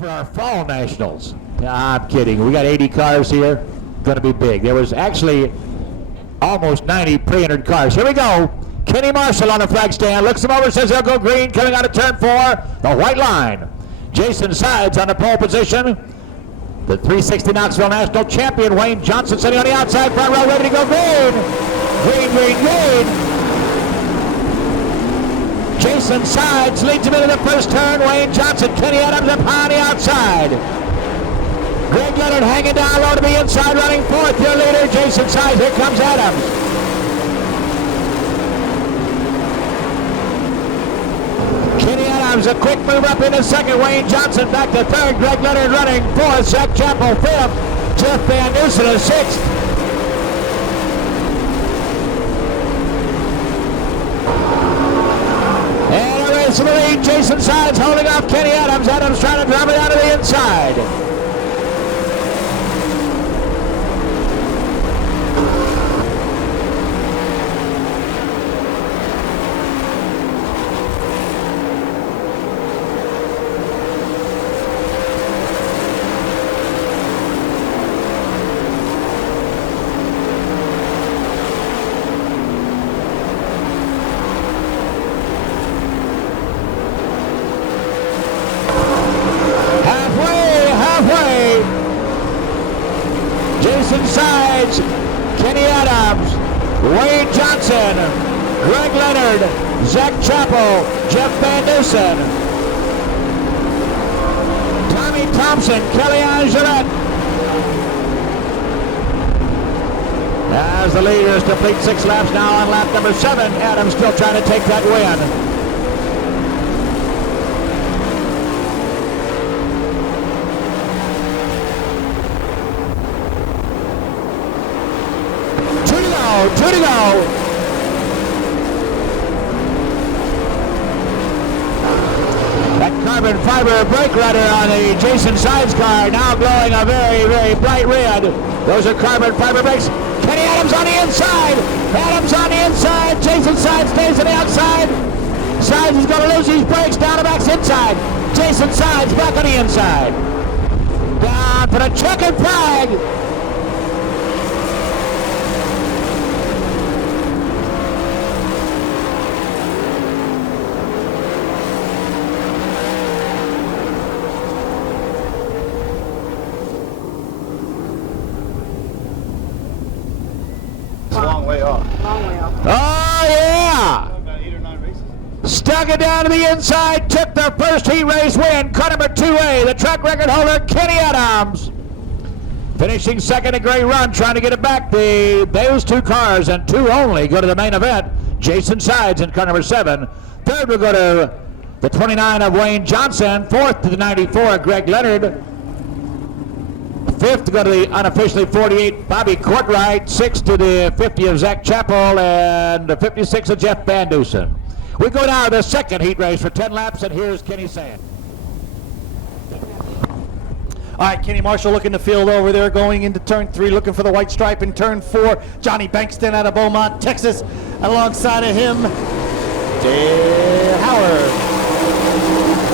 For our fall nationals. I'm kidding. We got 80 cars here. Going to be big. There was actually almost 90 pre-entered cars. Here we go. Kenny Marshall on the flag stand. Looks him over, says he'll go green. Coming out of turn 4. The white line. Jason Sides on the pole position. The 360 Knoxville National Champion Wayne Johnson sitting on the outside front row, ready to go green. Green, green, green. Jason Sides leads him into the first turn. Wayne Johnson, Kenny Adams up high on the outside. Greg Leonard hanging down low to the inside, running fourth. Your leader, Jason Sides. Here comes Adams. Kenny Adams, a quick move up into second. Wayne Johnson back to third. Greg Leonard running fourth. Zach Chappell fifth. Jeff Van Dusen is sixth. To the lead, Jason Sides holding off Kenny Adams. Adams trying to drive it out of the inside. Jason Sides, Kenny Adams, Wayne Johnson, Greg Leonard, Zach Chappell, Jeff Van Dusen, Tommy Thompson, Kelly Angelette. As the leaders complete 6 laps now on lap number 7, Adams still trying to take that win. Two to go. That carbon fiber brake rudder on the Jason Sides car now glowing a very, very bright red. Those are carbon fiber brakes. Kenny Adams on the inside. Adams on the inside. Jason Sides stays on the outside. Sides is going to lose his brakes. Down the back's inside. Jason Sides back on the inside. Down for the checkered flag. Oh, yeah! About 8 or 9 races. Stuck it down to the inside, took the first heat race win. Car number 2A, the track record holder, Kenny Adams. Finishing second, a great run, trying to get it back. Those 2 cars and 2 only go to the main event. Jason Sides in car number 7. Third will go to the 29 of Wayne Johnson. Fourth to the 94 of Greg Leonard. Fifth to go to the unofficially 48 Bobby Courtright. Sixth to the 50 of Zach Chappell, and the 56 of Jeff Van Dusen. We go now to the second heat race for 10 laps, and here's Kenny saying. All right, Kenny Marshall looking to field over there, going into turn 3, looking for the white stripe in turn 4. Johnny Bankston out of Beaumont, Texas, alongside of him, Dale Howard.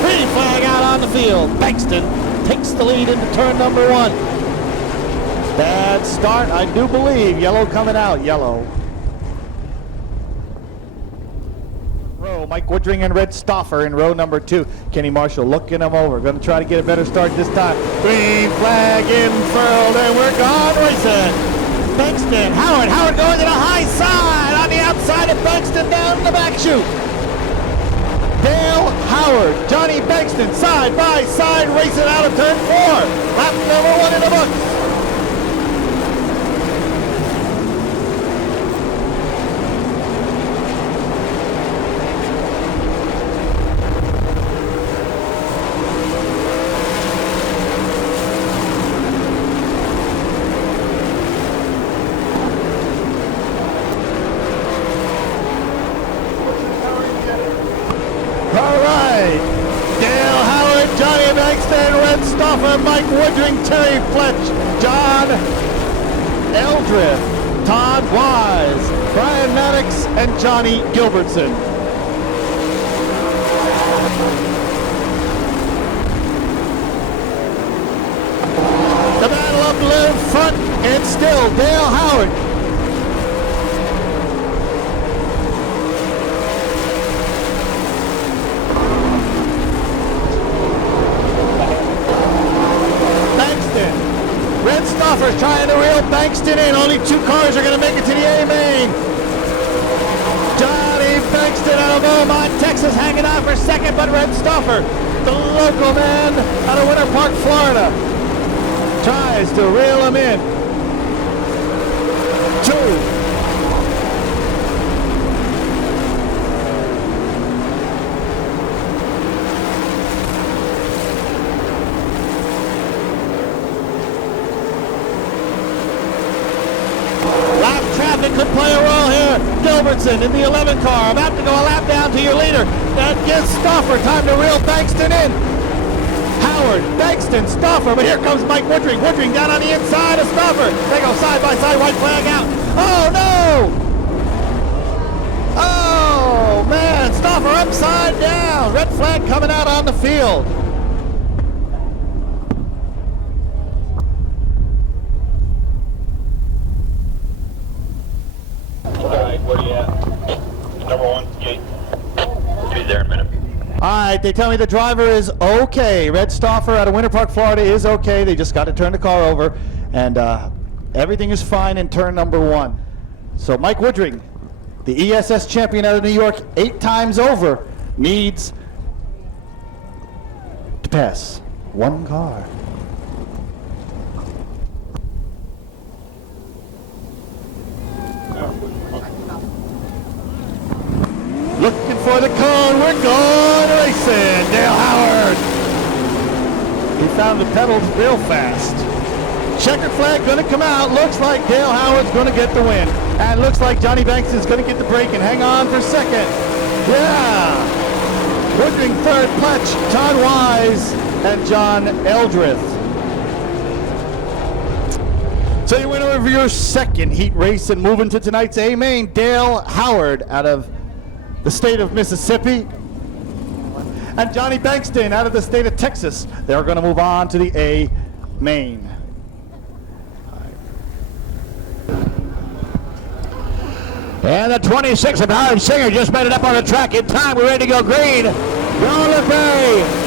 Green flag out on the field. Bankston takes the lead into turn number 1. Bad start, I do believe. Yellow coming out, yellow. Row, Mike Woodring and Red Stoffer in row number 2. Kenny Marshall looking him over. Going to try to get a better start this time. Green flag unfurled, and we're gone racing. Bankston, Howard going to the high side. On the outside of Bankston, down the back chute. Dale Howard, Johnny Bankston, side by side, racing out of turn 4. Lap number 1 in the books. Mike Woodring, Terry Fletch, John Eldriff, Todd Wise, Brian Maddox, and Johnny Gilbertson. up low front, it's still Dale Howard. Red Stoffer's trying to reel Bankston in. Only 2 cars are going to make it to the A main. Johnny Bankston out of Beaumont, Texas, hanging on for second, but Red Stoffer, the local man out of Winter Park, Florida, tries to reel him in. 2. Could play a role here. Gilbertson in the 11 car, about to go a lap down to your leader. That gives Stoffer time to reel Bankston in. Howard, Bankston, Stoffer, but here comes Mike Woodring. Woodring down on the inside of Stoffer. They go side by side, white flag out. Oh no! Oh man, Stoffer upside down. Red flag coming out on the field. Where you at? Number 1, gate. We'll be there in a minute. All right, they tell me the driver is okay. Red Stoffer out of Winter Park, Florida is okay. They just got to turn the car over, and everything is fine in turn number 1. So Mike Woodring, the ESS champion out of New York 8 times over, needs to pass 1 car. Looking for the cone, we're going racing. Dale Howard. He found the pedals real fast. Checkered flag going to come out. Looks like Dale Howard's going to get the win. And looks like Johnny Banks is going to get the break and hang on for second. Yeah. Woodring third, Pletch, Todd Wise, and John Eldrith. So your winner of your second heat race and moving to tonight's A main, Dale Howard out of the state of Mississippi, and Johnny Bankston out of the state of Texas. They're going to move on to the A main. And the 26 of Howard Singer just made it up on the track in time. We're ready to go green. Go LeBay.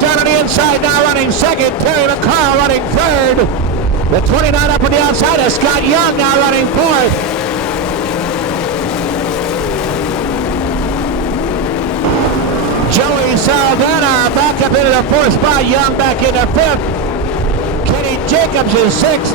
Down on the inside, now running second. Terry McCarl running third. The 29 up on the outside of Scott Young now running fourth. Joey Saldana back up into the 4th spot. Young back into 5th. Kenny Jacobs is 6th.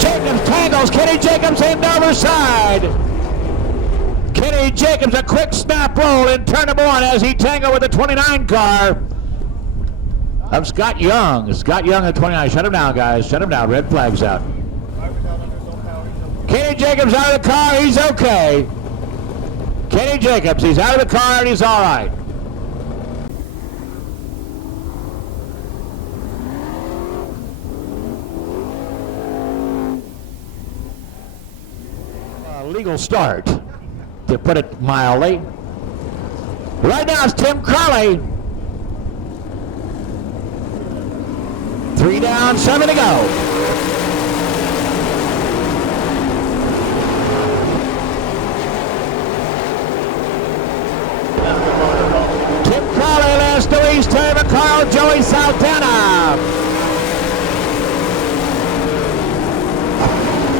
Jacobs tangles Kenny Jacobs in over side. Kenny Jacobs a quick snap roll in turn number 1 as he tangled with the 29 car of Scott Young. Scott Young at 29. Shut him down, guys. Shut him down. Red flag's out. Kenny Jacobs out of the car. He's okay. Kenny Jacobs, he's out of the car and he's all right. Legal start, to put it mildly. Right now it's Tim Crowley. 3 down, 7 to go. Tim Crowley, Lance Louise, Terry McCarl, Joey Saldana.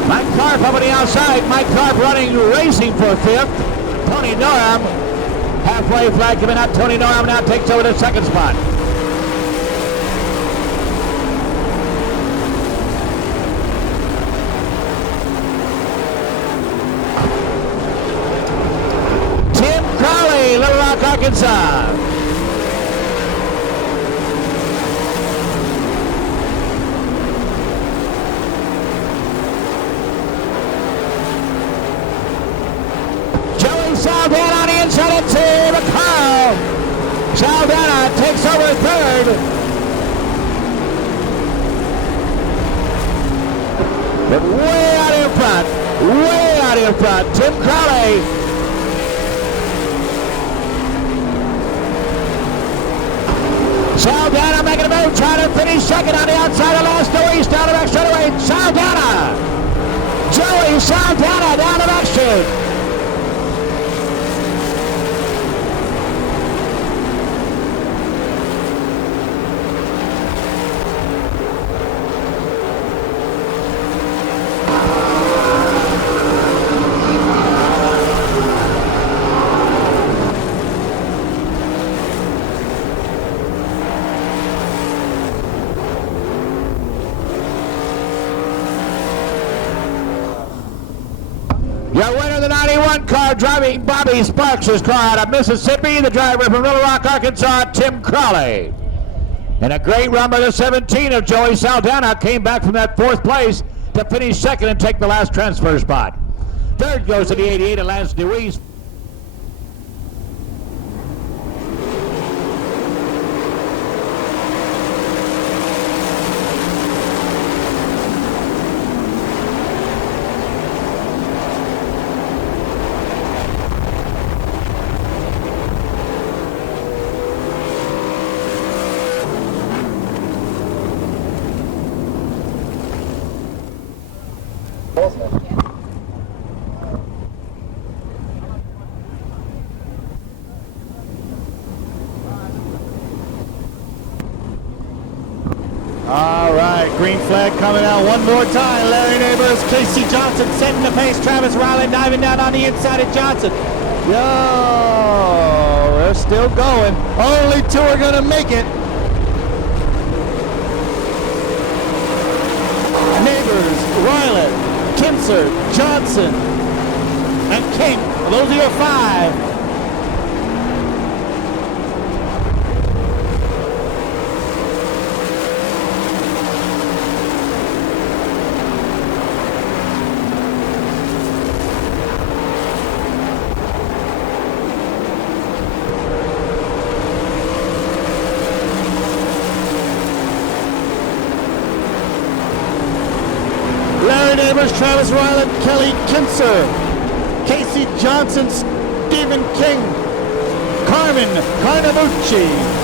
Mike Karp up on the outside. Mike Karp running, racing for 5th. Tony Norum, halfway flag coming out. Tony Norum now takes over the 2nd spot. Tim Crowley, Little Rock, Arkansas. Saldana takes over third. But way out in front, Tim Crowley. Saldana making a move, trying to finish second on the outside of last. No, he's down the back straightaway. Saldana. Joey Saldana down the back straight. Your winner of the 91 car, driving Bobby Sparks' car out of Mississippi, the driver from Little Rock, Arkansas, Tim Crowley. And a great run by the 17 of Joey Saldana, came back from that fourth place to finish second and take the last transfer spot. Third goes to the 88 of Lance DeWeese. All right, green flag coming out one more time. Larry Neighbors, Casey Johnson setting the pace. Travis Riley diving down on the inside of Johnson. Yo, they're still going. Only two are going to make it. Neighbors, Riley, Kinser, Johnson, and King. Those are your five. Larry Neighbors, Travis Ryland, Kelly Kinser, Casey Johnson, Stephen King, Carmen Carnabucci.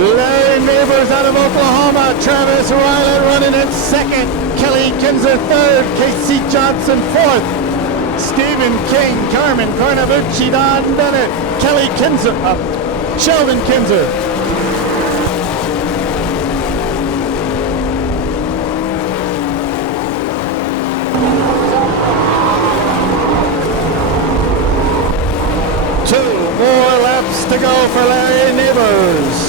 Larry Neighbors out of Oklahoma, Travis Riley running in second, Kelly Kinser third, Casey Johnson fourth, Stephen King, Carmen Carnabucci, Don Bennett, Kelly Kinser, Sheldon Kinser. Two more laps to go for Larry Neighbors.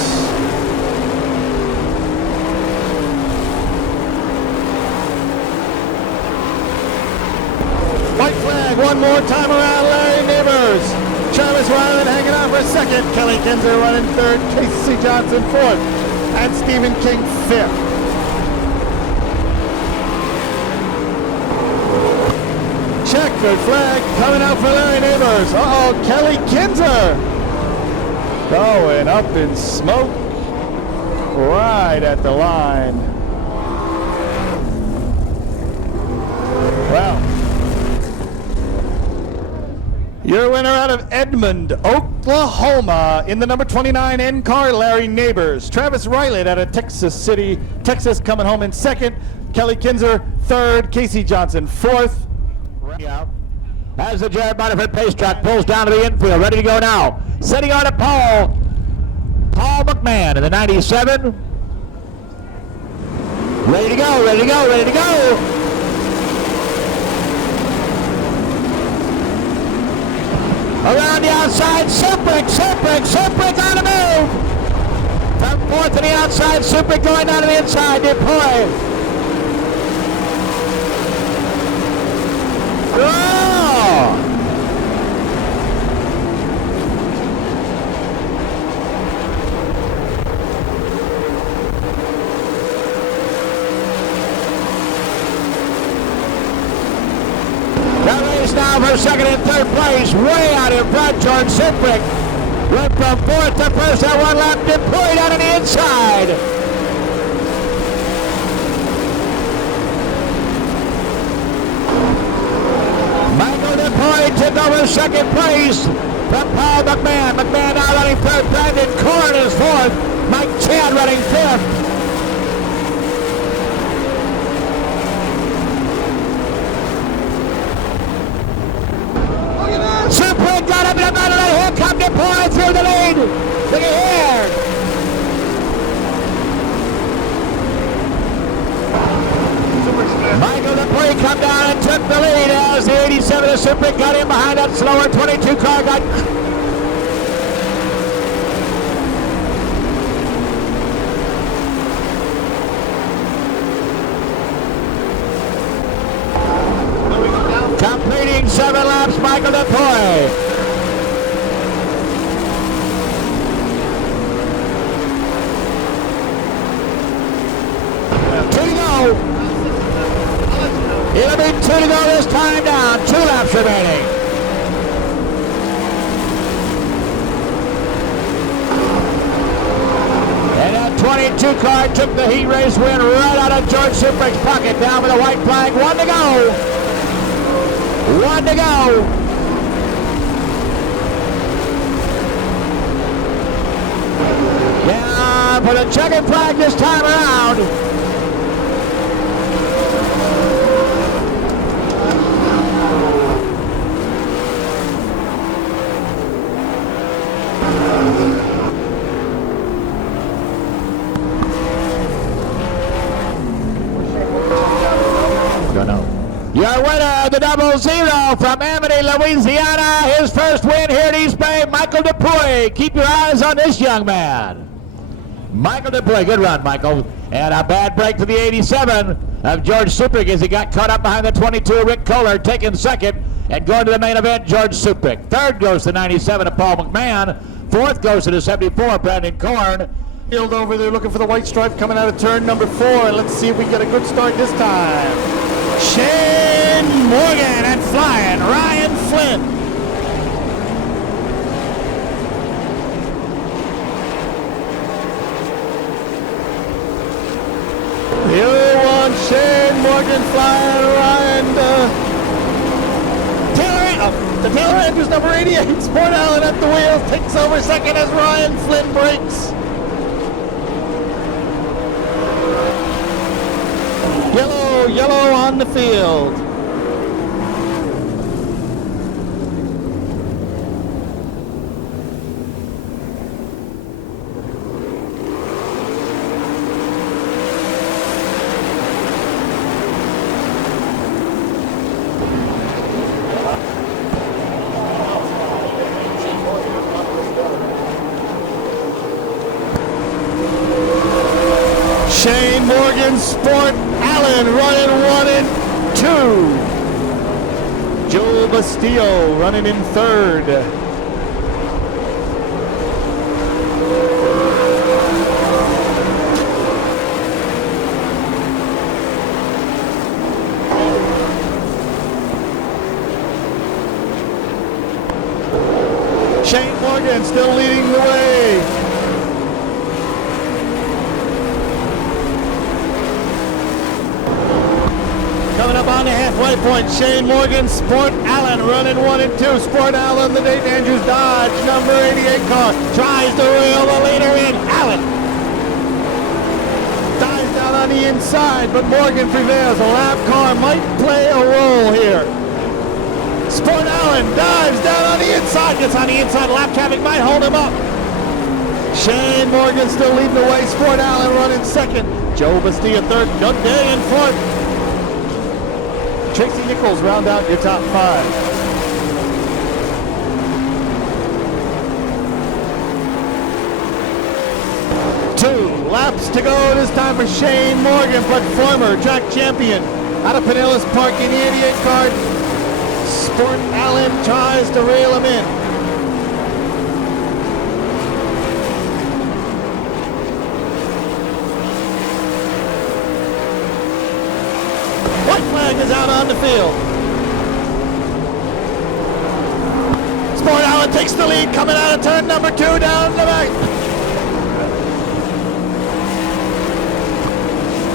White flag one more time around Larry Neighbors. Travis Ryland hanging on for second. Kelly Kinser running third. Casey Johnson fourth. And Stephen King fifth. Checkered flag coming out for Larry Neighbors. Uh-oh, Kelly Kinser going up in smoke right at the line. Well, your winner out of Edmond, Oklahoma, in the number 29 N car, Larry Neighbors. Travis Riley out of Texas City, Texas, coming home in second. Kelly Kinser third. Casey Johnson fourth. As the Jared Bonifant pace track pulls down to the infield, ready to go now. Setting on to Paul McMahon in the 97. Ready to go, ready to go, ready to go. Around the outside, Suprick on the move. From fourth to the outside, Suprick going down to the inside, deploy. for second and third place. Way out in front, George Siprick. Went from fourth to first at one lap. Deployed out on the inside. Michael DePoy took over second place from Paul McMahon. McMahon now running third. Brandon Korn is fourth. Mike Chad running fifth. Siprick got up in the middle, and here come DePoy through the lead. Look at here. Michael DePoy come down and took the lead as the 87 of Siprick got in behind that slower 22 car. Got completing 7 laps, Michael DePoy. Two to go. It'll be 2 to go this time down. 2 laps remaining. And that 22 car took the heat race win right out of George Siprick's pocket. Down with a white flag. 1 to go. 1 to go. Yeah, for the checkered flag this time around. Your winner, the 00 from Amity, Louisiana. His first win here at East Bay, Michael DePoy. Keep your eyes on this young man. Michael DePoy, good run, Michael. And a bad break for the 87 of George Siprick as he got caught up behind the 22 of Rick Kohler, taking second. And going to the main event, George Siprick. Third goes to 97 of Paul McMahon. Fourth goes to the 74, Brandon Korn. Field over there looking for the white stripe coming out of turn number 4. And let's see if we get a good start this time. Shane Morgan and flying Ryan Flynn. The other one, Shane Morgan flying Ryan. The Taylor Andrews number 88. Sport Allen at the wheels takes over second as Ryan Flynn breaks. Yellow on the field. Shane Morgan, Sport Allen running 1 and 2. Joe Bastillo running in third. Shane Morgan still leading the way. Coming up on the halfway point, Shane Morgan, Sport Allen running 1 and 2. Sport Allen, the Dayton Andrews Dodge number 88 car, tries to reel the leader in. Allen dives down on the inside, but Morgan prevails. A lap car might play a role here. Sport Allen dives down on the inside, gets on the inside. Lap traffic might hold him up. Shane Morgan still leading the way. Sport Allen running second. Joe Bastillo third. Doug Day in fourth. Tracy Nichols round out your top 5. Two laps to go this time for Shane Morgan, but former track champion out of Pinellas Park in the 88 car. Sport Allen tries to reel him in. White flag is out on the field. takes the lead coming out of turn number 2 down the back.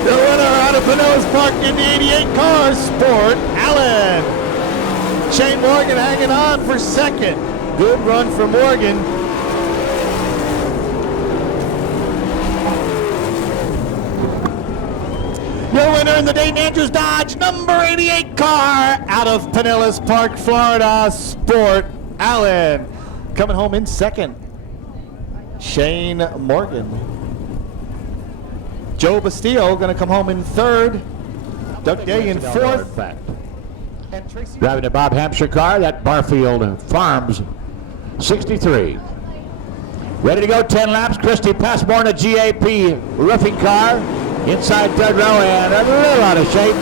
The winner out of Pinellas Park in the 88 car, Sport Allen. Shane Morgan hanging on for second. Good run for Morgan. Your winner in the Dayton Andrews Dodge number 88 car out of Pinellas Park, Florida, Sport Allen. Coming home in second, Shane Morgan. Joe Bastillo going to come home in third. Doug Day in fourth. And Tracy Driving the Bob Hampshire car, that Barfield Farms 63. Ready to go 10 laps. Christy Passmore in a GAP roofing car. Inside third row and a little out of shape.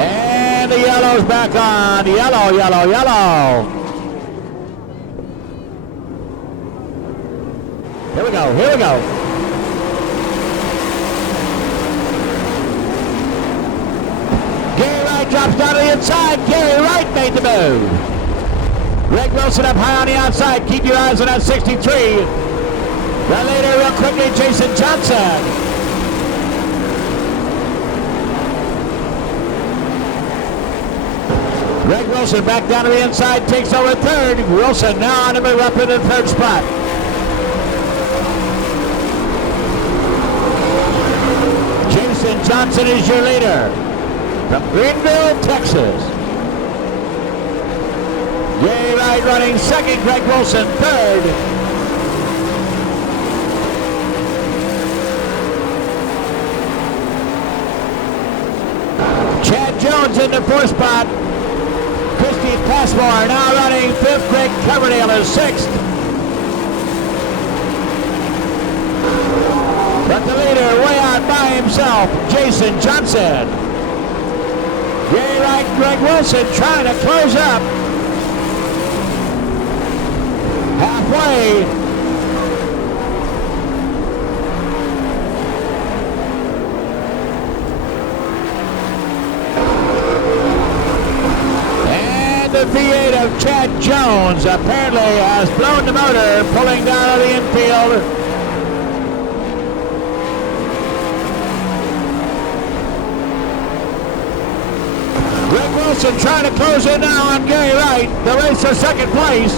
And the yellow's back on. Yellow, yellow, yellow. Here we go, here we go. Gary Wright drops down to the inside. Gary Wright made the move. Greg Wilson up high on the outside. Keep your eyes on that 63. Right later, real quickly, Jason Johnson. Greg Wilson back down to the inside, takes over third. Wilson now on the move up in the third spot. Jason Johnson is your leader from Greenville, Texas. Gary Wright running second, Greg Wilson third. Chad Jones in the fourth spot. Christy Passmore now running fifth. Greg Coverdale is sixth. But the leader way out by himself, Jason Johnson. Gary Wright, Greg Wilson trying to close up. Halfway. And the V8 of Chad Jones apparently has blown the motor, pulling down on the infield. Greg Wilson trying to close in now on Gary Wright. The race for second place.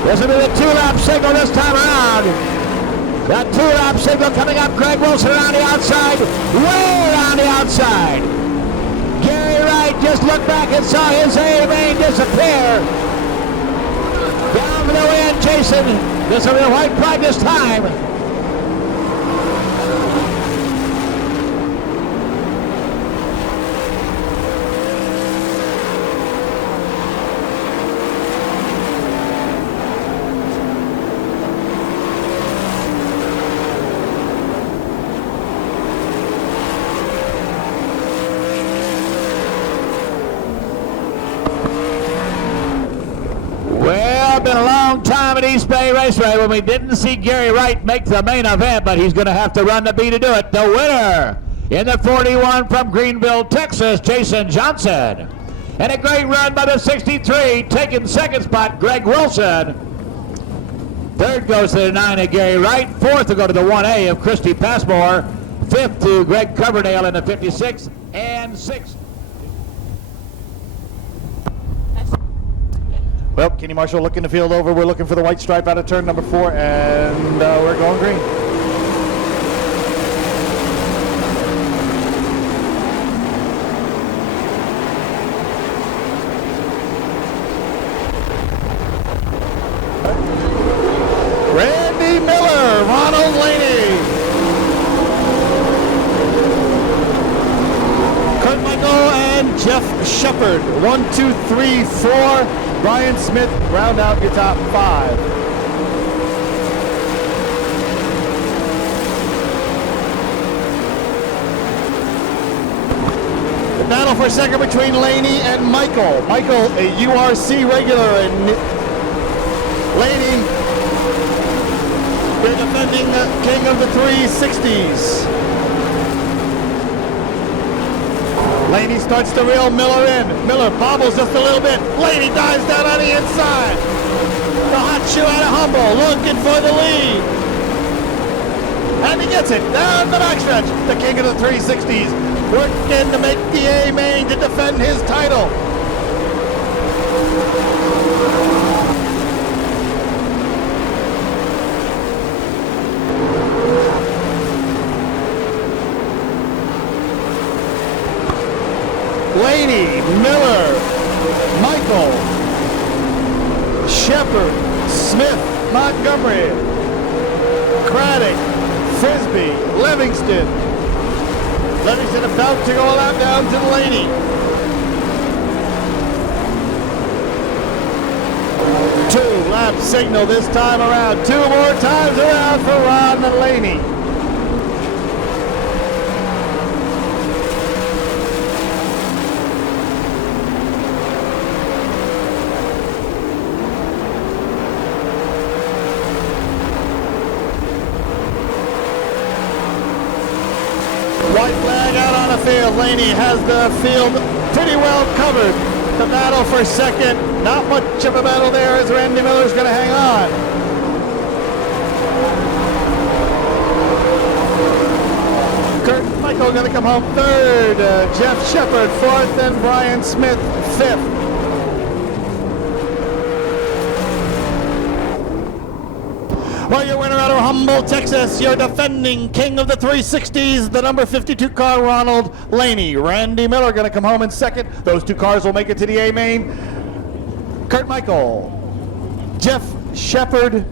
This will be the two-lap signal this time around. That two-lap signal coming up. Greg Wilson around the outside. Way around the outside. Gary Wright just looked back and saw his A-main disappear. Down for the win, Jason. This will be the white flag this time. Been a long time at East Bay Raceway when we didn't see Gary Wright make the main event, but he's going to have to run the B to do it. The winner in the 41 from Greenville, Texas, Jason Johnson. And a great run by the 63, taking second spot, Greg Wilson. Third goes to the 9 of Gary Wright. Fourth will go to the 1A of Christy Passmore. Fifth to Greg Coverdale in the 56. And sixth. Well, Kenny Marshall looking the field over. We're looking for the white stripe out of turn number 4, and we're going green. Randy Miller, Ronald Laney. Kurt Michael and Jeff Shepard. 1, 2, 3, 4. Brian Smith, round out your top 5. The battle for second between Laney and Michael. Michael, a URC regular, and Laney, the defending king of the 360's. Laney starts to reel Miller in. Miller bobbles just a little bit. Laney dives down on the inside. The hot shoe out of Humble looking for the lead. And he gets it down the backstretch. The king of the 360s working to make the A main to defend his title. Laney, Miller, Michael, Shepard, Smith, Montgomery, Craddock, Frisbee, Livingston. Livingston about to go a lap down to Laney. Two-lap signal this time around. Two more times around for Ron Laney. White flag out on the field. Laney has the field pretty well covered. The battle for second, not much of a battle there as Randy Miller's going to hang on. Kurt Michael going to come home third. Jeff Shepard fourth, and Brian Smith fifth. Well, your winner out of Humble, Texas, your defending king of the 360s, the number 52 car, Ronald Laney. Randy Miller going to come home in second. Those two cars will make it to the A main. Kurt Michael, Jeff Shepard,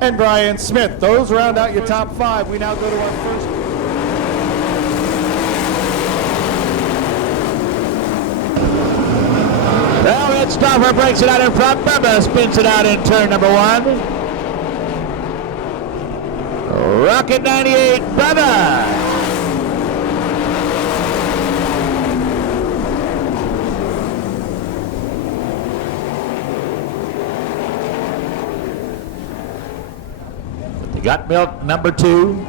and Brian Smith. Those round out your top five. We now go to our first. Well, Red Stoffer breaks it out in front. Bubba spins it out in turn number one. Rocket 98, Bubba. They got milk number two.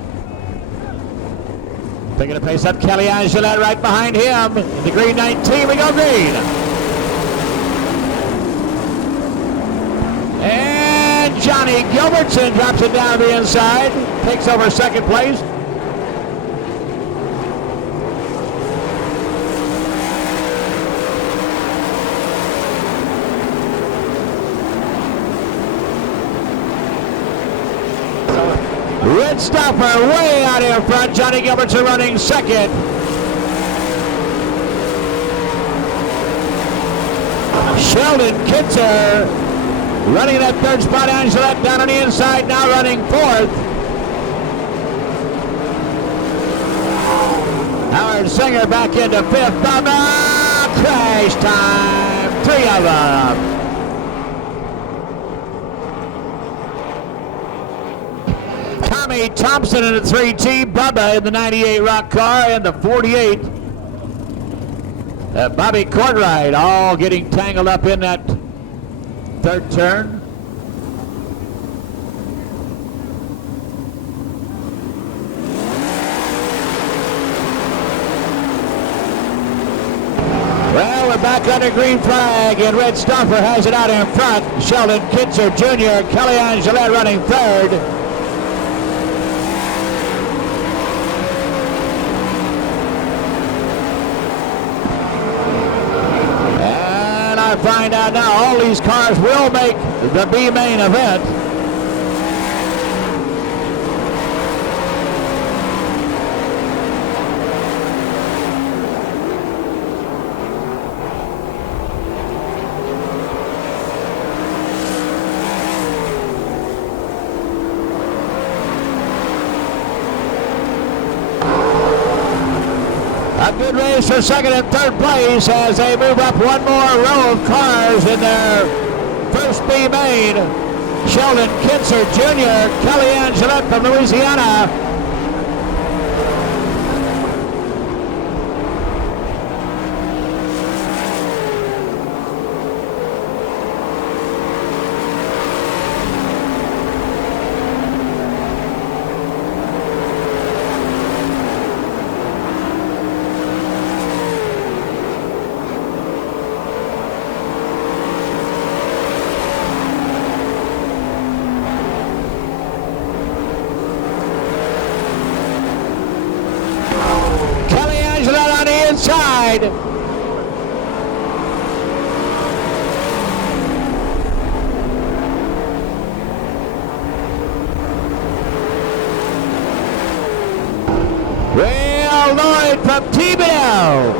Picking the pace up, Kellyanne Gillette right behind him. In the green 19, we go green. And Johnny Gilbertson drops it down the inside. Takes over second place. Red Stoffer way out in front. Johnny Gilbertson running second. Sheldon Kitzer running that third spot. Angelette down on the inside, now running fourth. Howard Singer back into fifth. Bubba, crash time. Three of them. Tommy Thompson in the 3T. Bubba in the 98 Rock car, and the 48. Bobby Courtright all getting tangled up in that third turn. Well, we're back under green flag, and Red Stoffer has it out in front. Sheldon Kitzer Jr., Kellyanne Gillette running third. And I find out now all these cars will make the B main event. A good race for second and third place as they move up one more row of cars in their first B main. Sheldon Kitzer Jr., Kellyanne Gillette from Louisiana. from TBL.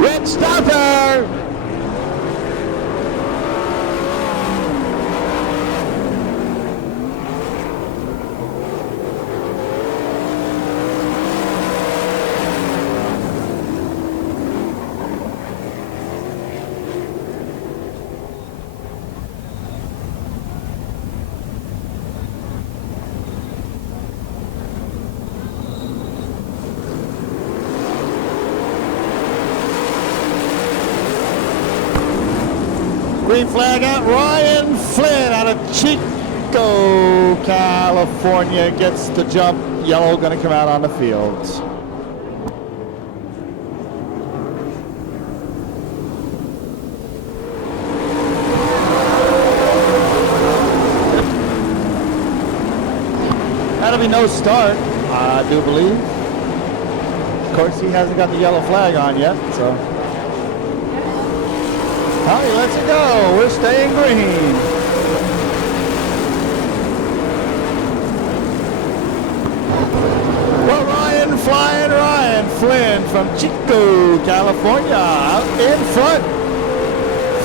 Red Stopper. Green flag out. Ryan Flynn out of Chico, California gets the jump. Yellow going to come out on the field. That'll be no start, I do believe. Of course, he hasn't got the yellow flag on yet, so. Oh, he lets it go. We're staying green. Well, Ryan Flynn from Chico, California, out in front.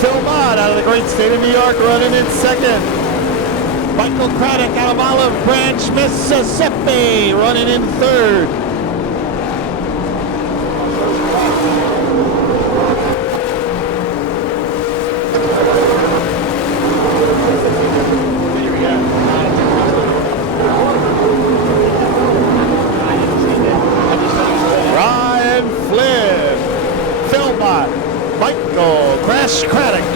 Phil Mott out of the great state of New York running in second. Michael Craddock out of Olive Branch, Mississippi, running in third. Ryan Flynn, Phil Mott, Michael Craddock,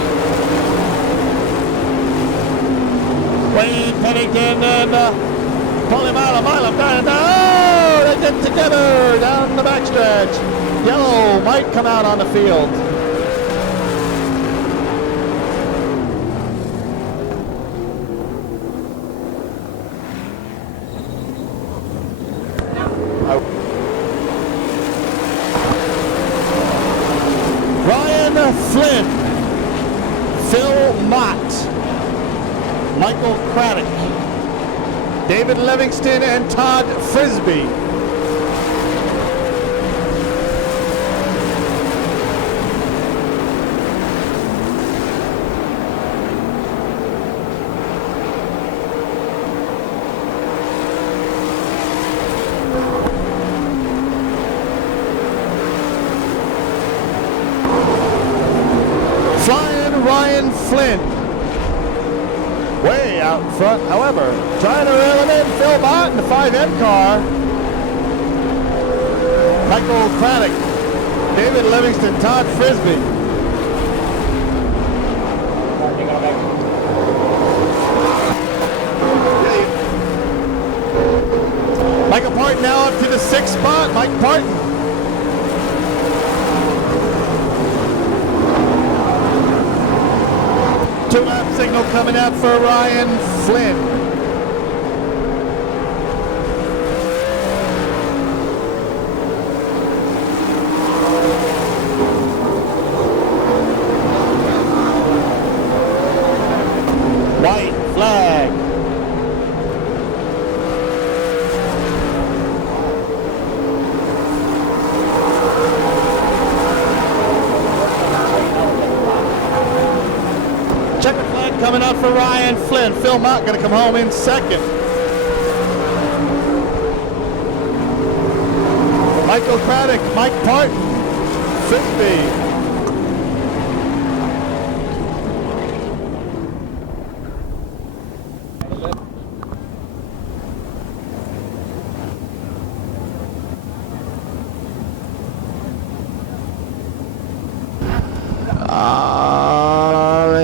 Wayne Pennington, and pull him out, mile him down. Oh, they get together down the backstretch. Yellow might come out on the field. Ryan Flynn, Phil Mott, Michael Craddock, David Livingston, and Todd Frisbee. Flying Ryan Flynn. Way out in front, however, trying to reel him in, Phil Mott in the 5M car. Michael Craddock, David Livingston, Todd Frisbee. Michael Parton now up to the 6th spot. Mike Parton. Two-lap signal coming out for Ryan Flynn. White flag. Checker flag coming out for Ryan Flynn. Phil Mott going to come home in second. Michael Craddock, Mike Parton, Frisbee.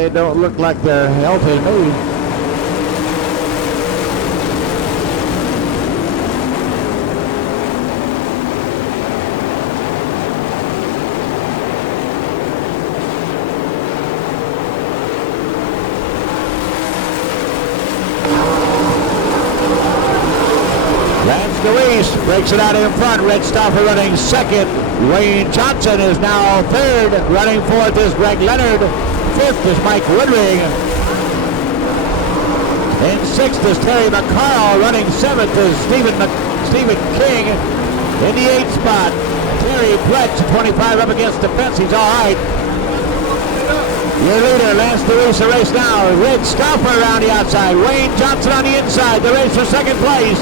They don't look like they're helping me. Lance Deweese breaks it out in front. Red Stopper running second. Wayne Johnson is now third. Running fourth is Greg Leonard. Fifth is Mike Woodring. In sixth is Terry McCarl. Running seventh is Stephen King. In the eighth spot, Terry Pletch, 25 up against the fence. He's all right. Your leader, Lance DeWeese, the race now. Red Stopper around the outside. Wayne Johnson on the inside. The race for second place.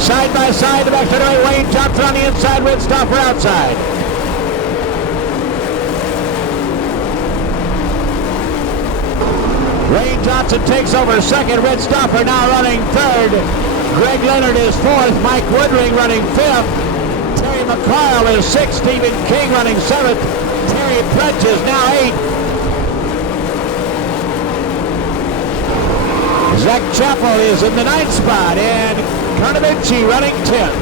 Side by side, the back straightaway. Wayne Johnson on the inside. Red Stopper outside. Wayne Johnson takes over second. Red Stopper now running third. Greg Leonard is fourth. Mike Woodring running fifth. Terry McCarl is sixth. Stephen King running seventh. Terry Pletch is now eighth. Zach Chappell is in the ninth spot, and Carnavici running 10th.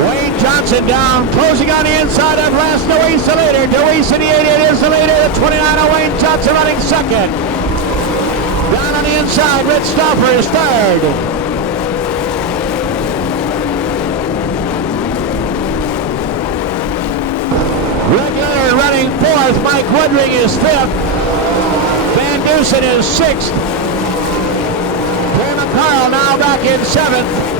Wayne Johnson down, closing on the inside of Lance DeWeese, the leader. DeWeese in the 88 is the leader. The 29 of Wayne Johnson running second. Down on the inside, Red Stopper is third. Greg Leonard running fourth. Mike Woodring is fifth. Van Dusen is sixth. Terry McCarl now back in seventh.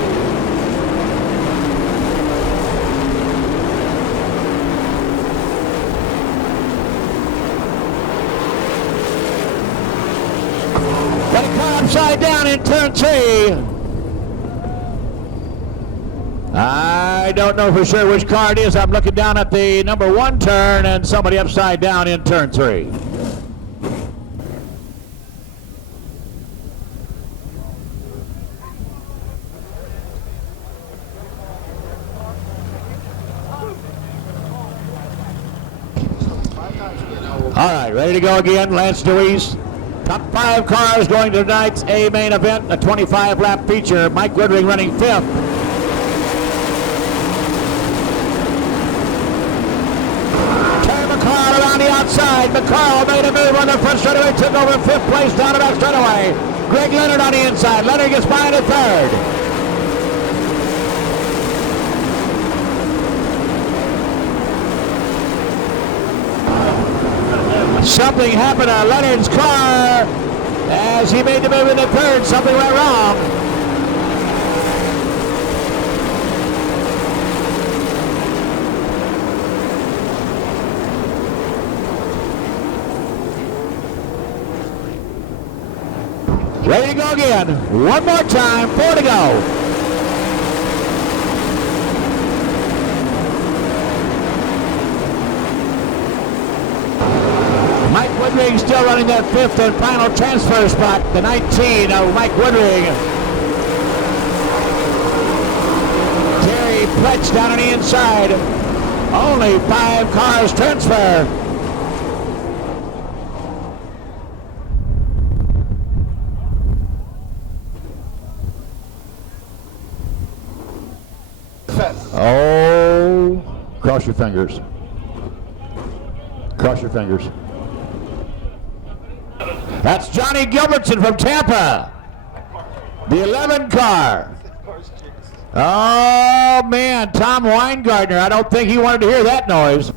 Got a car upside down in turn 3. I don't know for sure which car it is. I'm looking down at the number 1 turn and somebody upside down in turn 3. All right, ready to go again. Lance DeWeese. Top 5 cars going to tonight's A main event, a 25-lap feature. Mike Woodring running 5th. Terry McCarl around the outside. McCarl made a move on the front straightaway, took over 5th place down the back straightaway. Greg Leonard on the inside. Leonard gets by into 3rd. Something happened to Leonard's car as he made the move in the 3rd. Something went wrong. Ready to go again. One more time. 4 to go. Mike Woodring still running that 5th and final transfer spot. The 19 of Mike Woodring. Terry Pletch down on the inside. Only 5 cars transfer. Oh, cross your fingers. Cross your fingers. That's Johnny Gilbertson from Tampa. The 11 car. Oh, man, Tom Weingartner. I don't think he wanted to hear that noise.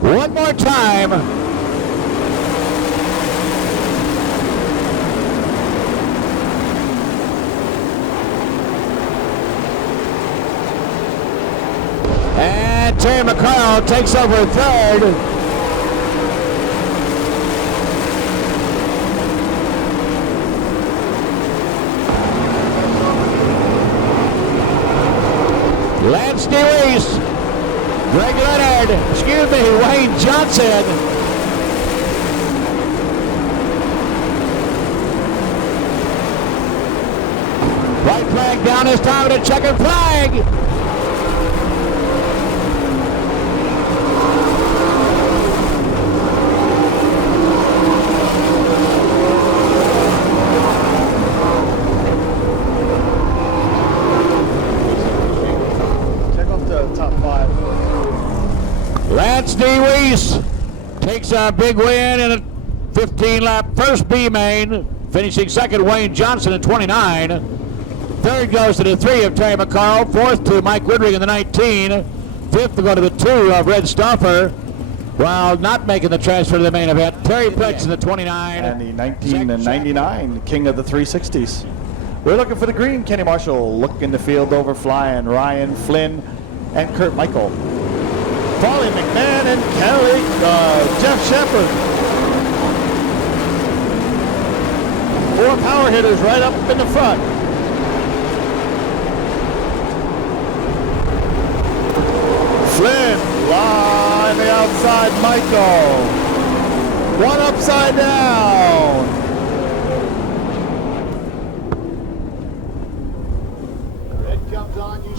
One more time. And Terry McCarl takes over 3rd. Lance DeWeese, Greg Leonard, Wayne Johnson. White flag down this time with a checkered flag. Lance DeWeese takes a big win in a 15-lap first B main. Finishing second, Wayne Johnson in 29. Third goes to the 3 of Terry McCarl. Fourth to Mike Woodring in the 19. Fifth to go to the 2 of Red Stauffer. While not making the transfer to the main event, Terry Plex in the 29. And the 19 and 99, king of the 360s. We're looking for the green. Kenny Marshall looking the field over, flying Ryan Flynn and Kurt Michael. Paulie McMahon and Jeff Shepard. 4 power hitters right up in the front. Flynn, line the outside, Michael. One upside down. Red comes on, you.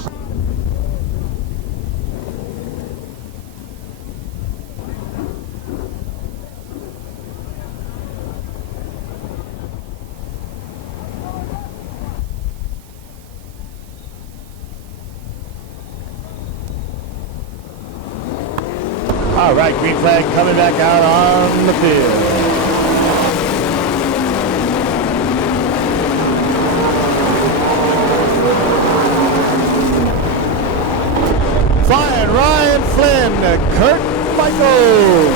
All right, green flag coming back out on the field. Flying Ryan Flynn, Kurt Michael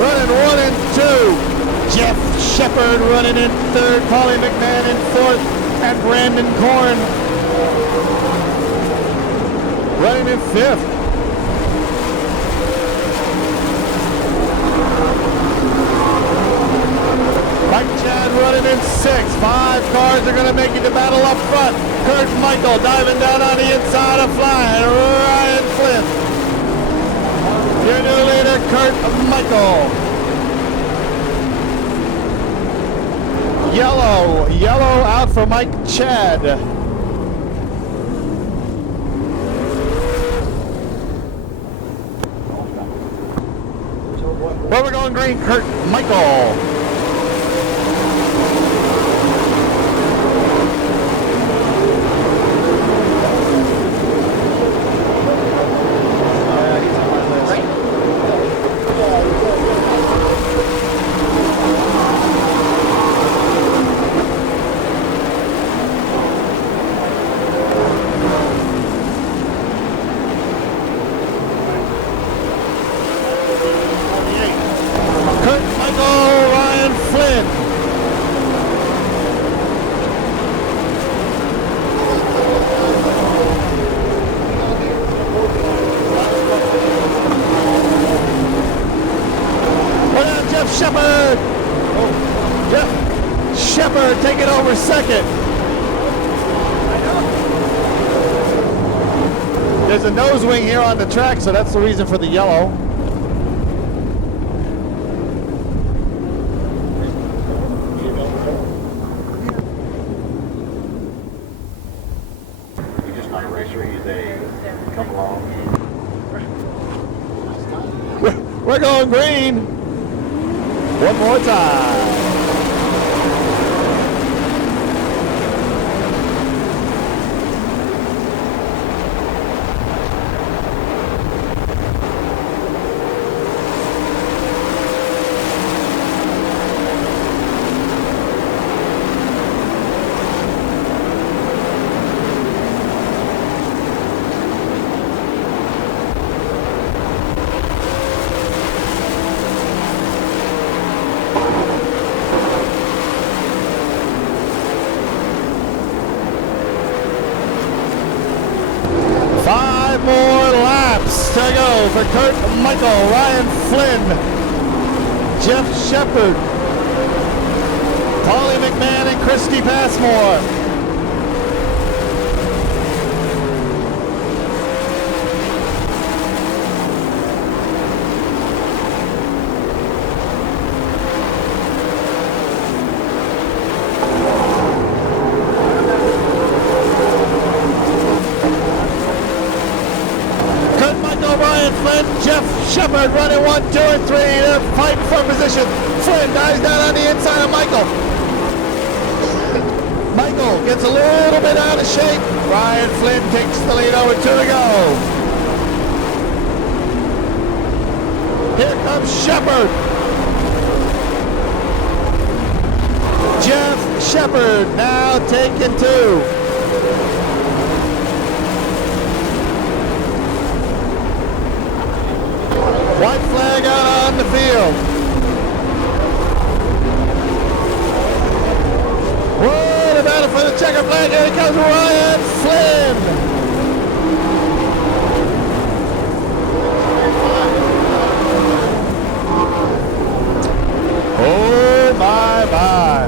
running 1 and 2. Jeff Shepard running in 3rd, Paulie McMahon in 4th, and Brandon Korn running in 5th. Mike Chad running in 6th. 5 cars are going to make it to battle up front. Kurt Michael diving down on the inside of flying Ryan Flynn. Your new leader, Kurt Michael. Yellow out for Mike Chad. Well, we're going green, Kurt Michael. Shepard! Yep. Shepard taking over second. There's a nose wing here on the track, so that's the reason for the yellow. You're just not a racer, you come along. We're going green. One more time. More laps to go for Kurt Michael, Ryan Flynn, Jeff Shepard, Paulie McMahon, and Christy Passmore. Jeff Shepard running 1, 2, and 3. They're fighting for position. Flynn dives down on the inside of Michael. Michael gets a little bit out of shape. Ryan Flynn takes the lead over 2 to go. Here comes Shepard. Jeff Shepard now taking 2. White flag out on the field. What a battle for the checker flag. Here comes Ryan Flynn. Oh my.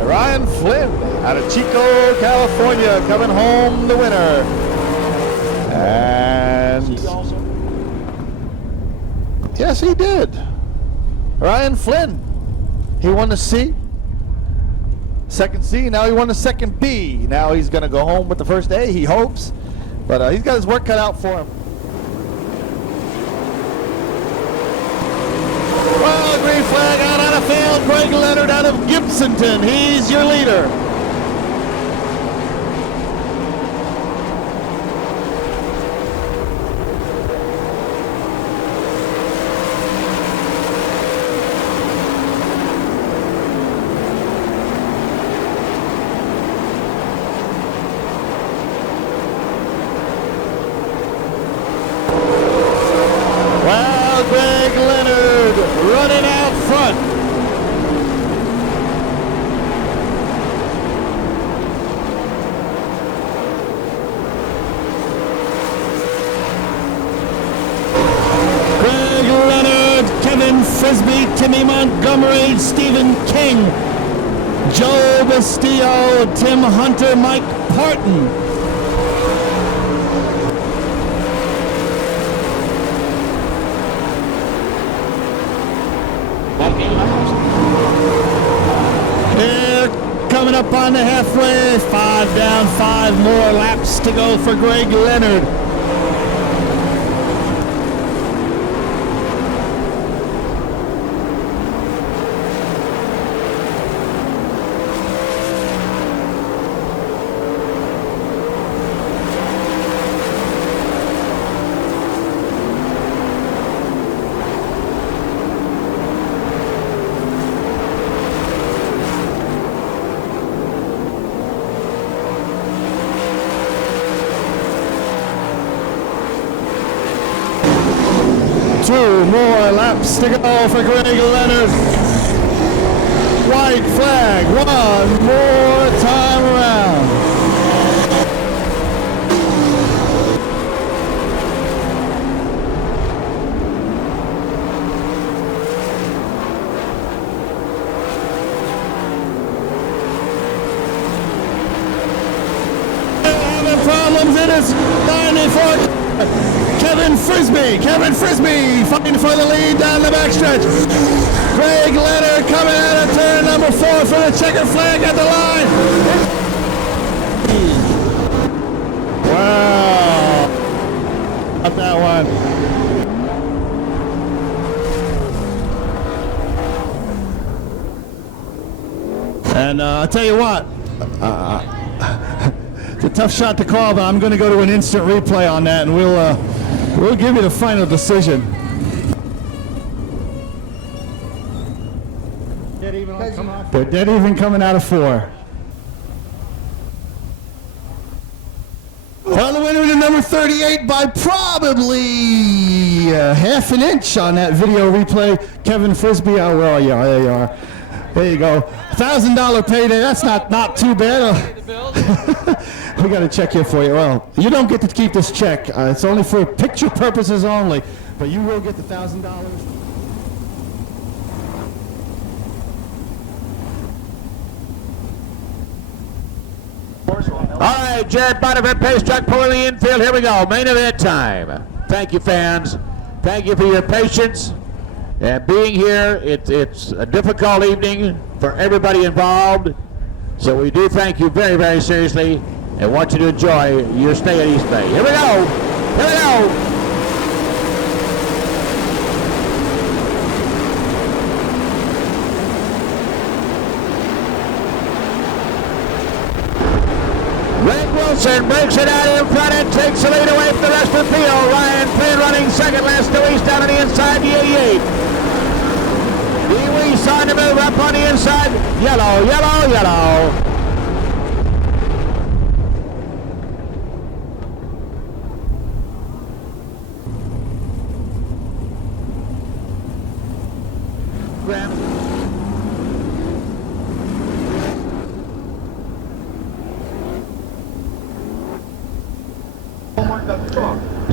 Ryan Flynn out of Chico, California, coming home the winner. And yes, he did. Ryan Flynn. He won the C. Second C, now he won the second B. Now he's going to go home with the first A, he hopes. But he's got his work cut out for him. Well, green flag out on the field. Greg Leonard out of Gibsonton. He's your leader. Greg Leonard running out front. Greg Leonard, Kevin Frisbee, Timmy Montgomery, Stephen King, Joe Bastillo, Tim Hunter, Mike Parton. Here, coming up on the halfway, 5 down, 5 more laps to go for Greg Leonard. Two more laps to go for Greg Leonard. White flag, one more time around. Having problems in his 94. Kevin Frisbee fighting for the lead down the backstretch. Greg Leonard coming out of turn number 4 for the checker flag at the line. Wow. Got that one. And I'll tell you what. It's a tough shot to call, but I'm going to go to an instant replay on that, and we'll give you the final decision. They're dead even coming out of 4. Well, the winner is number 38 by probably half an inch on that video replay. Kevin Frisbee. Oh, well, yeah, there you are. There you go. $1,000 payday. That's not too bad. We got a check here for you. Well, you don't get to keep this check. It's only for picture purposes only, but you will get the $1,000. All right, Jared Bonifant, pace truck pulling the infield. Here we go, main event time. Thank you, fans. Thank you for your patience and being here. It's a difficult evening for everybody involved, so we do thank you very, very seriously and want you to enjoy your stay at East Bay. Here we go. Here we go. Greg Wilson breaks it out in front and takes the lead away from the rest of the field. Ryan Flynn running second, last to East down on the inside, the 88. on the move up on the inside. Yellow, yellow, yellow.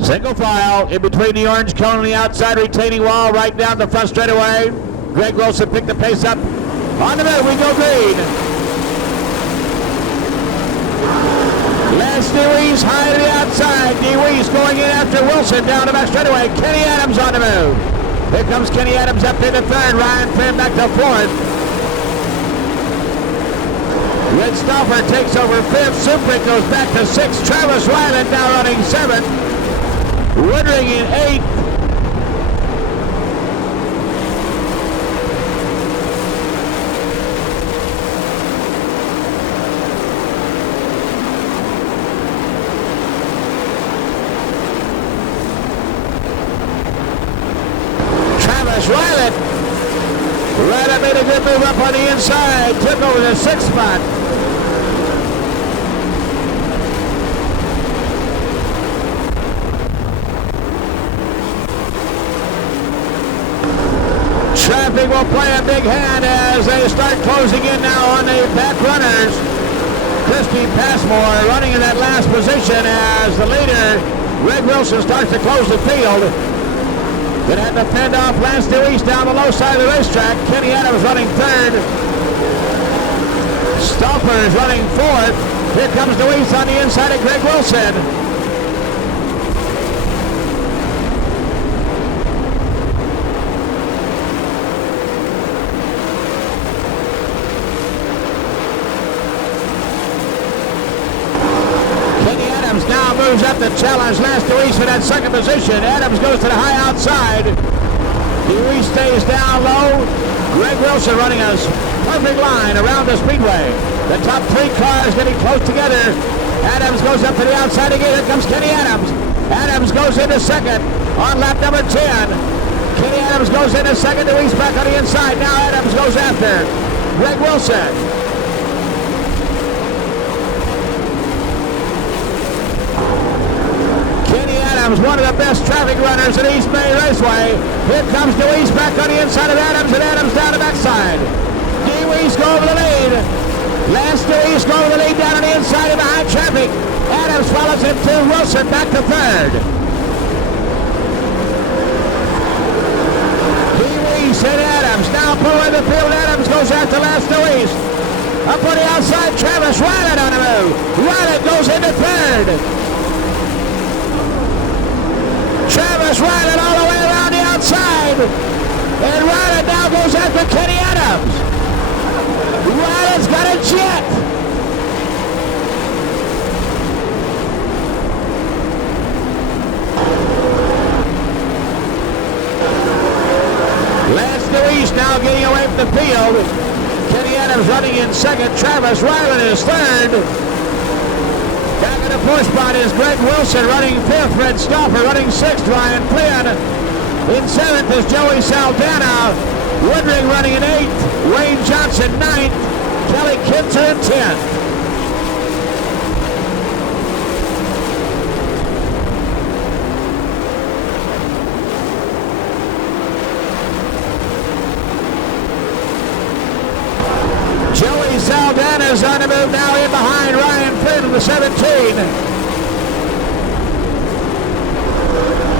Single file in between the orange cone and the outside retaining wall, right down the front straightaway. Greg Wilson picked the pace up. On the move, we go green. Les DeWeese high to the outside. DeWeese going in after Wilson down the back straightaway. Kenny Adams on the move. Here comes Kenny Adams up into third. Ryan Flynn back to fourth. Red Stauffer takes over fifth. Suprick goes back to sixth. Travis Ryland now running seventh. Woodring in eighth. Travis Ryland. Ryland made a good move up on the inside. Took over the sixth spot. Traffic will play a big hand as they start closing in now on the back runners. Christy Passmore running in that last position as the leader, Greg Wilson, starts to close the field. Gonna have to fend off Lance DeWeese down the low side of the racetrack. Kenny Adams running third. Stauffer is running fourth. Here comes DeWeese on the inside of Greg Wilson. Now moves up to challenge Lance DeWeese for that second position. Adams goes to the high outside. DeWeese stays down low. Greg Wilson running a perfect line around the speedway. The top three cars getting close together. Adams goes up to the outside again. Here comes Kenny Adams. Adams goes into second on lap number 10. Kenny Adams goes into second. DeWeese back on the inside. Now Adams goes after Greg Wilson. One of the best traffic runners at East Bay Raceway. Here comes DeWeese back on the inside of Adams, and Adams down the backside. DeWeese go over the lead. Lance DeWeese go over the lead down on the inside of behind traffic. Adams follows him to Wilson back to third. DeWeese and Adams now pull in the field. Adams goes after Lance DeWeese. Up on the outside, Travis Ryland on the move. Ryland goes into third. Travis Ryland all the way around the outside. And Ryland now goes after Kenny Adams. Ryland's got a jet. Lance DeWeese now getting away from the field. Kenny Adams running in second. Travis Ryland is third. Back in the fourth spot is Greg Wilson running fifth. Red Stauffer running sixth. Ryan Flynn in seventh is Joey Saldana. Woodring running in eighth. Wayne Johnson ninth. Kelly Kinter in 10th. Joey Saldana's on the move now in behind Ryan Flynn in the 17.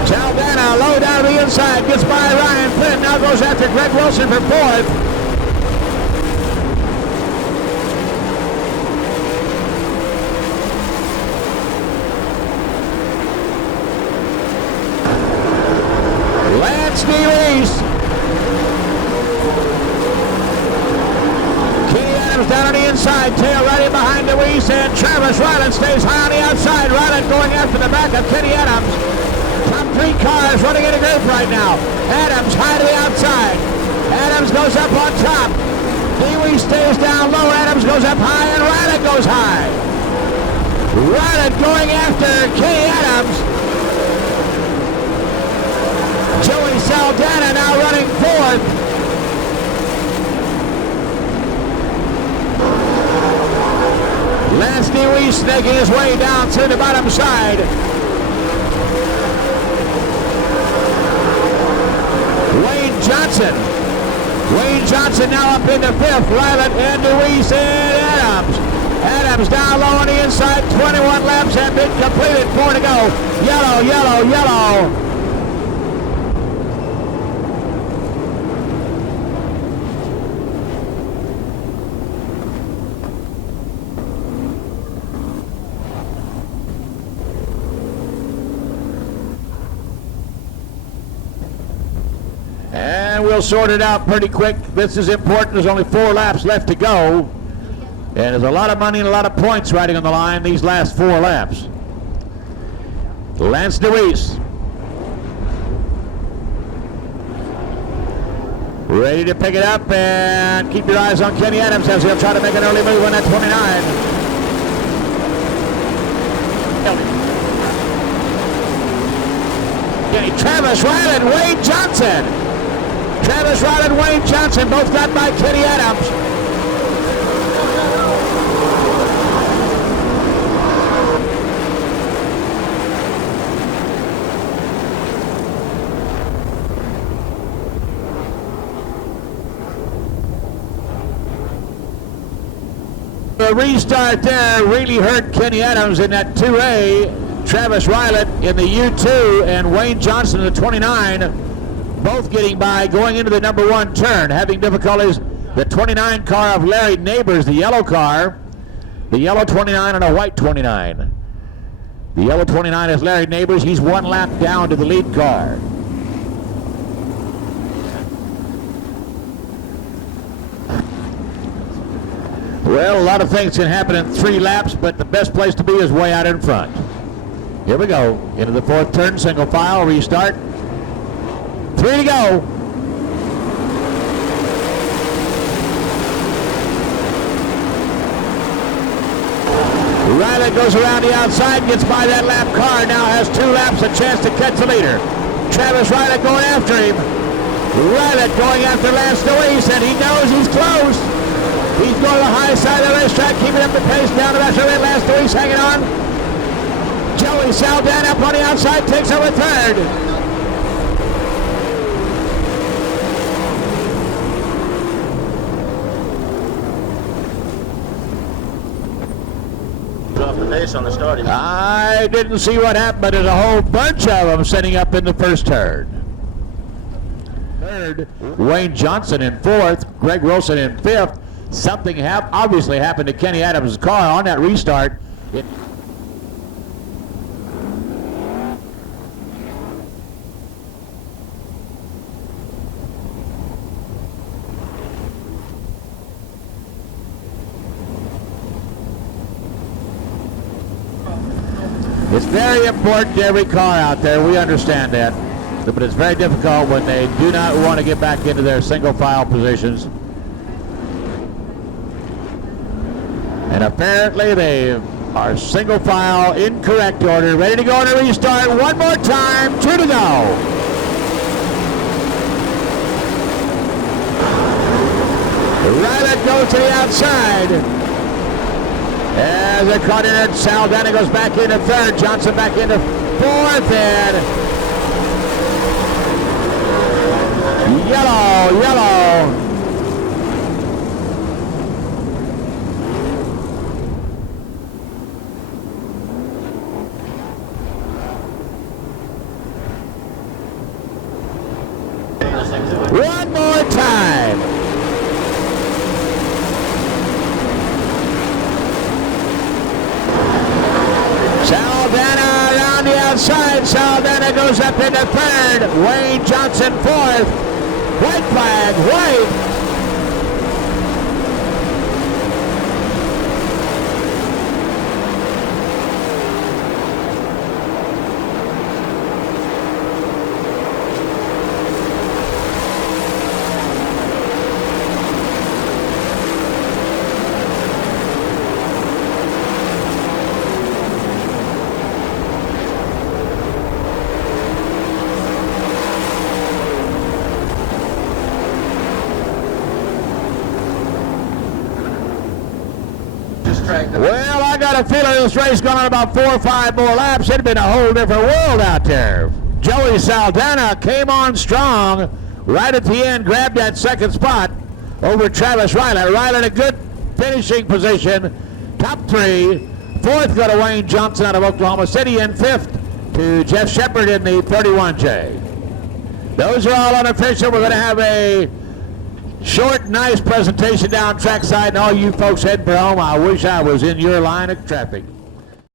Saldana low down the inside, gets by Ryan Flynn, now goes after Greg Wilson for fourth. Lance DeWeese. Down on the inside, tail right in behind DeWeese, and Travis Ryland stays high on the outside. Ryland going after the back of Kenny Adams. Top three cars running in a group right now. Adams high to the outside. Adams goes up on top. DeWeese stays down low. Adams goes up high, and Ryland goes high. Ryland going after Kenny Adams. Joey Saldana now running fourth. snaking his way down through the bottom side. Wayne Johnson now up into 5th. Ryland and Deweese and Adams. Adams down low on the inside. 21 laps have been completed. 4 to go. Yellow, yellow, yellow. And we'll sort it out pretty quick. This is important. There's only 4 laps left to go. And there's a lot of money and a lot of points riding on the line these last 4 laps. Lance Deweese. Ready to pick it up, and keep your eyes on Kenny Adams as he'll try to make an early move on that 29. Travis Ryland, Wayne Johnson. Travis Ryland, Wayne Johnson, both got by Kenny Adams. The restart there really hurt Kenny Adams in that 2A. Travis Ryland in the U2 and Wayne Johnson in the 29, both getting by going into the number 1 turn, having difficulties. The 29 car of Larry Neighbors, the yellow car, the yellow 29 and a white 29. The yellow 29 is Larry Neighbors. He's 1 lap down to the lead car. Well, a lot of things can happen in 3 laps, but the best place to be is way out in front. Here we go. Into the 4th turn, single file, restart. 3 to go. Ryland goes around the outside, gets by that lap car, now has 2 laps, a chance to catch the leader. Travis Ryland going after him. Ryland going after Lance Deweese, and he knows he's close. He's going to the high side of the racetrack, keeping up the pace down the rest of it. Lance Deweese hanging on. Joey Saldan up on the outside, takes over 3rd. Off the pace on the start. I didn't see what happened, but there's a whole bunch of them setting up in the 1st turn. 3rd, Wayne Johnson in 4th, Greg Wilson in 5th. Something obviously happened to Kenny Adams' car on that restart. It's very important to every car out there. We understand that. But it's very difficult when they do not want to get back into their single file positions. And apparently they are single file, incorrect order, ready to go on a restart. 1 more time, 2 to go. Ryland goes to the outside. As they're caught in it, Saldana goes back into 3rd, Johnson back into 4th, and yellow, yellow. One more time. Saldana around the outside. Saldana goes up into 3rd. Wayne Johnson 4th. White flag, white. Well, I got a feeling this race going on about 4 or 5 more laps. It'd been a whole different world out there. Joey Saldana came on strong right at the end, grabbed that second spot over Travis Riley. Riley in a good finishing position, top 3. 4th go to Wayne Johnson out of Oklahoma City, and 5th to Jeff Shepard in the 31J. Those are all unofficial. We're going to have a short, nice presentation down trackside, and all you folks heading for home, I wish I was in your line of traffic.